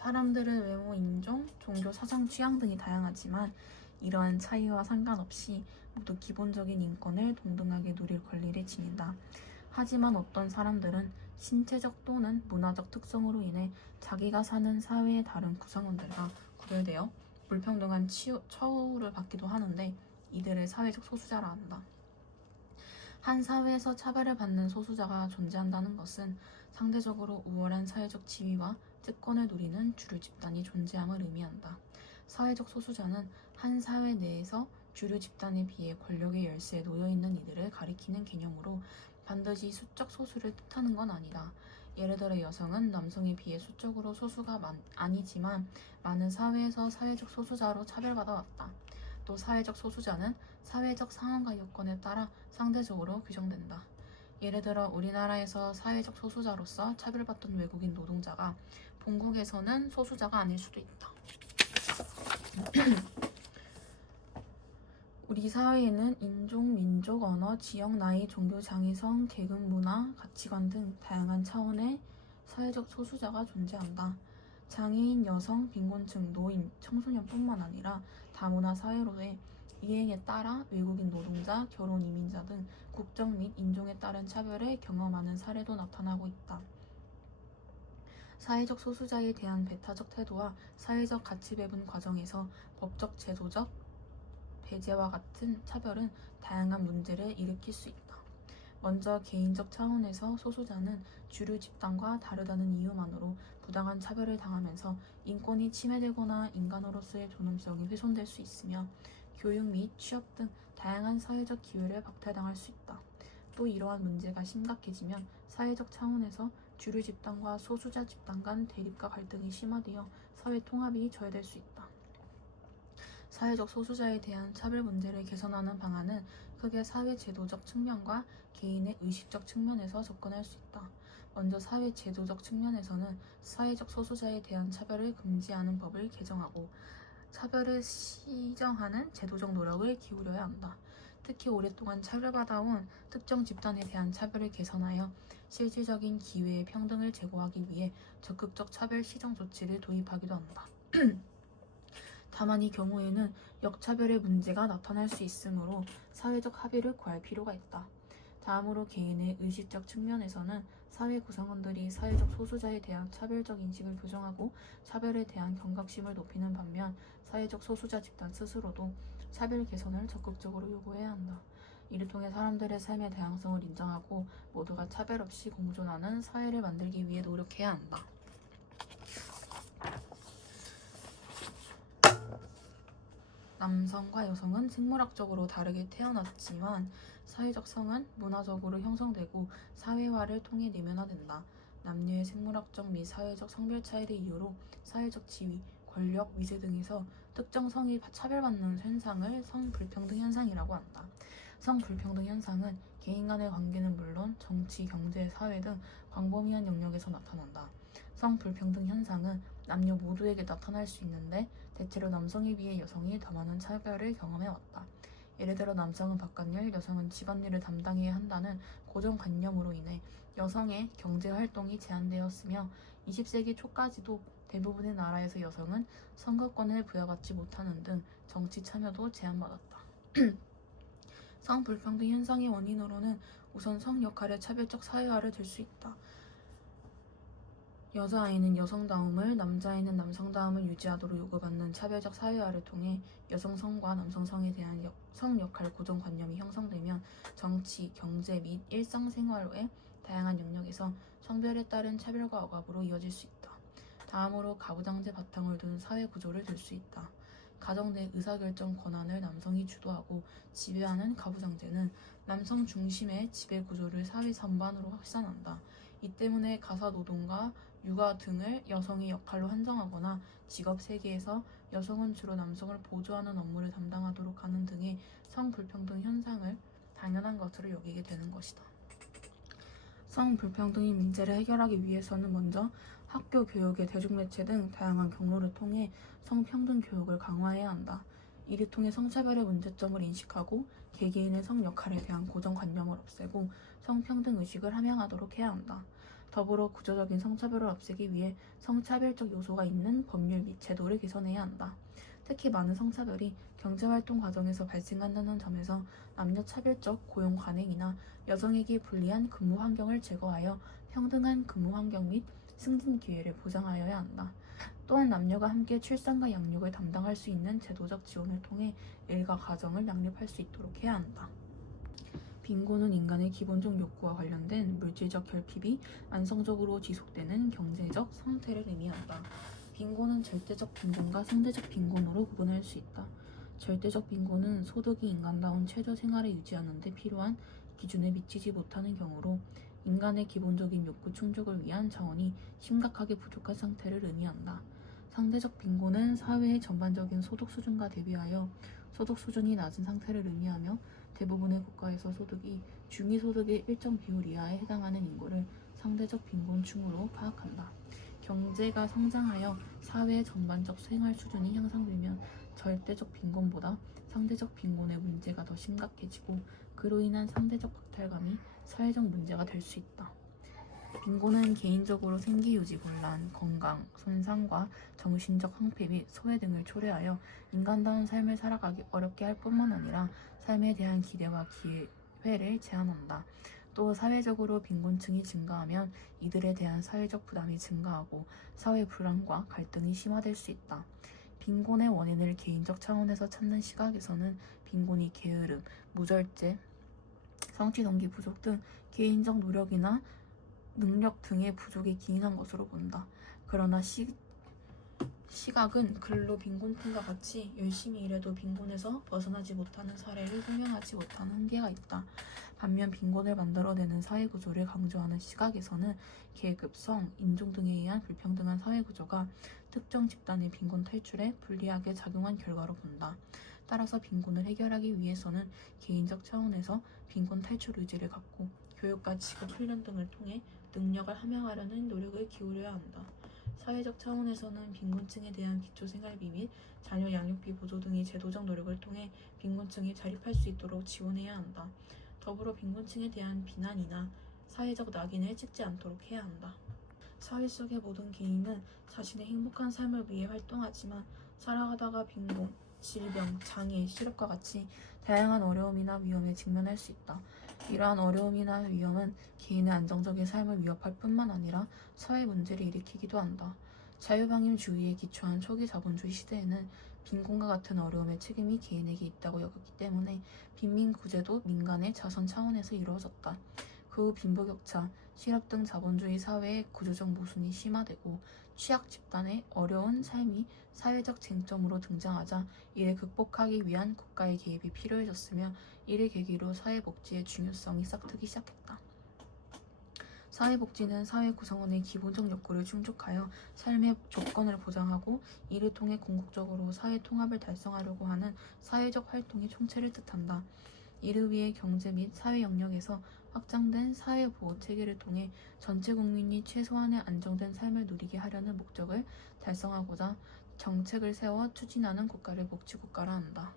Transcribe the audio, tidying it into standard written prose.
사람들은 외모, 인종, 종교, 사상, 취향 등이 다양하지만 이러한 차이와 상관없이 모두 기본적인 인권을 동등하게 누릴 권리를 지닌다. 하지만 어떤 사람들은 신체적 또는 문화적 특성으로 인해 자기가 사는 사회의 다른 구성원들과 구별되어 불평등한 처우를 받기도 하는데 이들을 사회적 소수자라 한다. 한 사회에서 차별을 받는 소수자가 존재한다는 것은 상대적으로 우월한 사회적 지위와 특권을 누리는 주류 집단이 존재함을 의미한다. 사회적 소수자는 한 사회 내에서 주류 집단에 비해 권력의 열쇠에 놓여있는 이들을 가리키는 개념으로 반드시 수적 소수를 뜻하는 건 아니다. 예를 들어 여성은 남성에 비해 수적으로 소수가 아니지만 많은 사회에서 사회적 소수자로 차별받아 왔다. 또 사회적 소수자는 사회적 상황과 여건에 따라 상대적으로 규정된다. 예를 들어 우리나라에서 사회적 소수자로서 차별받던 외국인 노동자가 본국에서는 소수자가 아닐 수도 있다. 우리 사회에는 인종, 민족, 언어, 지역, 나이, 종교, 장애성, 계급, 문화, 가치관 등 다양한 차원의 사회적 소수자가 존재한다. 장애인, 여성, 빈곤층, 노인, 청소년뿐만 아니라 다문화 사회로의 유행에 따라 외국인 노동자, 결혼 이민자 등 국적 및 인종에 따른 차별을 경험하는 사례도 나타나고 있다. 사회적 소수자에 대한 배타적 태도와 사회적 가치 배분 과정에서 법적, 제도적 배제와 같은 차별은 다양한 문제를 일으킬 수 있다. 먼저 개인적 차원에서 소수자는 주류 집단과 다르다는 이유만으로 부당한 차별을 당하면서 인권이 침해되거나 인간으로서의 존엄성이 훼손될 수 있으며 교육 및 취업 등 다양한 사회적 기회를 박탈당할 수 있다. 또 이러한 문제가 심각해지면 사회적 차원에서 주류 집단과 소수자 집단 간 대립과 갈등이 심화되어 사회 통합이 저해될 수 있다. 사회적 소수자에 대한 차별 문제를 개선하는 방안은 크게 사회 제도적 측면과 개인의 의식적 측면에서 접근할 수 있다. 먼저 사회 제도적 측면에서는 사회적 소수자에 대한 차별을 금지하는 법을 개정하고 차별을 시정하는 제도적 노력을 기울여야 한다. 특히 오랫동안 차별받아온 특정 집단에 대한 차별을 개선하여 실질적인 기회의 평등을 제고하기 위해 적극적 차별 시정 조치를 도입하기도 한다. 다만 이 경우에는 역차별의 문제가 나타날 수 있으므로 사회적 합의를 구할 필요가 있다. 다음으로 개인의 의식적 측면에서는 사회 구성원들이 사회적 소수자에 대한 차별적 인식을 교정하고 차별에 대한 경각심을 높이는 반면 사회적 소수자 집단 스스로도 차별 개선을 적극적으로 요구해야 한다. 이를 통해 사람들의 삶의 다양성을 인정하고 모두가 차별 없이 공존하는 사회를 만들기 위해 노력해야 한다. 남성과 여성은 생물학적으로 다르게 태어났지만 사회적 성은 문화적으로 형성되고 사회화를 통해 내면화된다. 남녀의 생물학적 및 사회적 성별 차이를 이유로 사회적 지위, 권력, 위세 등에서 특정 성이 차별받는 현상을 성불평등 현상이라고 한다. 성불평등 현상은 개인 간의 관계는 물론 정치, 경제, 사회 등 광범위한 영역에서 나타난다. 성불평등 현상은 남녀 모두에게 나타날 수 있는데 대체로 남성에 비해 여성이 더 많은 차별을 경험해왔다. 예를 들어 남성은 바깥일, 여성은 집안일을 담당해야 한다는 고정관념으로 인해 여성의 경제활동이 제한되었으며 20세기 초까지도 대부분의 나라에서 여성은 선거권을 부여받지 못하는 등 정치 참여도 제한받았다. 성불평등 현상의 원인으로는 우선 성 역할의 차별적 사회화를 들 수 있다. 여자아이는 여성다움을, 남자아이는 남성다움을 유지하도록 요구받는 차별적 사회화를 통해 여성성과 남성성에 대한 성역할 고정관념이 형성되면 정치, 경제 및 일상생활의 다양한 영역에서 성별에 따른 차별과 억압으로 이어질 수 있다. 다음으로 가부장제 바탕을 둔 사회구조를 들 수 있다. 가정 내 의사결정 권한을 남성이 주도하고 지배하는 가부장제는 남성 중심의 지배구조를 사회 전반으로 확산한다. 이 때문에 가사노동과 육아 등을 여성의 역할로 한정하거나 직업 세계에서 여성은 주로 남성을 보조하는 업무를 담당하도록 하는 등의 성불평등 현상을 당연한 것으로 여기게 되는 것이다. 성불평등의 문제를 해결하기 위해서는 먼저 학교 교육의 대중매체 등 다양한 경로를 통해 성평등 교육을 강화해야 한다. 이를 통해 성차별의 문제점을 인식하고 개개인의 성 역할에 대한 고정관념을 없애고 성평등 의식을 함양하도록 해야 한다. 더불어 구조적인 성차별을 없애기 위해 성차별적 요소가 있는 법률 및 제도를 개선해야 한다. 특히 많은 성차별이 경제활동 과정에서 발생한다는 점에서 남녀 차별적 고용 관행이나 여성에게 불리한 근무 환경을 제거하여 평등한 근무 환경 및 승진 기회를 보장하여야 한다. 또한 남녀가 함께 출산과 양육을 담당할 수 있는 제도적 지원을 통해 일가 가정을 양립할 수 있도록 해야 한다. 빈곤은 인간의 기본적 욕구와 관련된 물질적 결핍이 안정적으로 지속되는 경제적 상태를 의미한다. 빈곤은 절대적 빈곤과 상대적 빈곤으로 구분할 수 있다. 절대적 빈곤은 소득이 인간다운 최저 생활을 유지하는 데 필요한 기준에 미치지 못하는 경우로 인간의 기본적인 욕구 충족을 위한 자원이 심각하게 부족한 상태를 의미한다. 상대적 빈곤은 사회의 전반적인 소득 수준과 대비하여 소득 수준이 낮은 상태를 의미하며 대부분의 국가에서 소득이 중위소득의 일정 비율 이하에 해당하는 인구를 상대적 빈곤층으로 파악한다. 경제가 성장하여 사회의 전반적 생활 수준이 향상되면 절대적 빈곤보다 상대적 빈곤의 문제가 더 심각해지고 그로 인한 상대적 박탈감이 사회적 문제가 될 수 있다. 빈곤은 개인적으로 생계유지 곤란, 건강, 손상과 정신적 황폐 및 소외 등을 초래하여 인간다운 삶을 살아가기 어렵게 할 뿐만 아니라 삶에 대한 기대와 기회를 제한한다. 또 사회적으로 빈곤층이 증가하면 이들에 대한 사회적 부담이 증가하고 사회 불안과 갈등이 심화될 수 있다. 빈곤의 원인을 개인적 차원에서 찾는 시각에서는 빈곤이 게으름, 무절제, 성취 동기 부족 등 개인적 노력이나 능력 등의 부족에 기인한 것으로 본다. 그러나 시각은 근로 빈곤층과 같이 열심히 일해도 빈곤에서 벗어나지 못하는 사례를 설명하지 못하는 한계가 있다. 반면 빈곤을 만들어내는 사회구조를 강조하는 시각에서는 계급, 성, 인종 등에 의한 불평등한 사회구조가 특정 집단의 빈곤 탈출에 불리하게 작용한 결과로 본다. 따라서 빈곤을 해결하기 위해서는 개인적 차원에서 빈곤 탈출 의지를 갖고 교육과 직업 훈련 등을 통해 능력을 함양하려는 노력을 기울여야 한다. 사회적 차원에서는 빈곤층에 대한 기초생활비 및 자녀 양육비 보조 등의 제도적 노력을 통해 빈곤층이 자립할 수 있도록 지원해야 한다. 더불어 빈곤층에 대한 비난이나 사회적 낙인을 찍지 않도록 해야 한다. 사회 속의 모든 개인은 자신의 행복한 삶을 위해 활동하지만 살아가다가 빈곤, 질병, 장애, 실업과 같이 다양한 어려움이나 위험에 직면할 수 있다. 이러한 어려움이나 위험은 개인의 안정적인 삶을 위협할 뿐만 아니라 사회 문제를 일으키기도 한다. 자유방임주의에 기초한 초기 자본주의 시대에는 빈곤과 같은 어려움의 책임이 개인에게 있다고 여겼기 때문에 빈민구제도 민간의 자선 차원에서 이루어졌다. 그 후 빈부격차, 실업 등 자본주의 사회의 구조적 모순이 심화되고 취약 집단의 어려운 삶이 사회적 쟁점으로 등장하자 이를 극복하기 위한 국가의 개입이 필요해졌으며 이를 계기로 사회복지의 중요성이 싹트기 시작했다. 사회복지는 사회 구성원의 기본적 욕구를 충족하여 삶의 조건을 보장하고 이를 통해 궁극적으로 사회 통합을 달성하려고 하는 사회적 활동의 총체를 뜻한다. 이를 위해 경제 및 사회 영역에서 확장된 사회보호 체계를 통해 전체 국민이 최소한의 안정된 삶을 누리게 하려는 목적을 달성하고자 정책을 세워 추진하는 국가를 복지국가라 한다.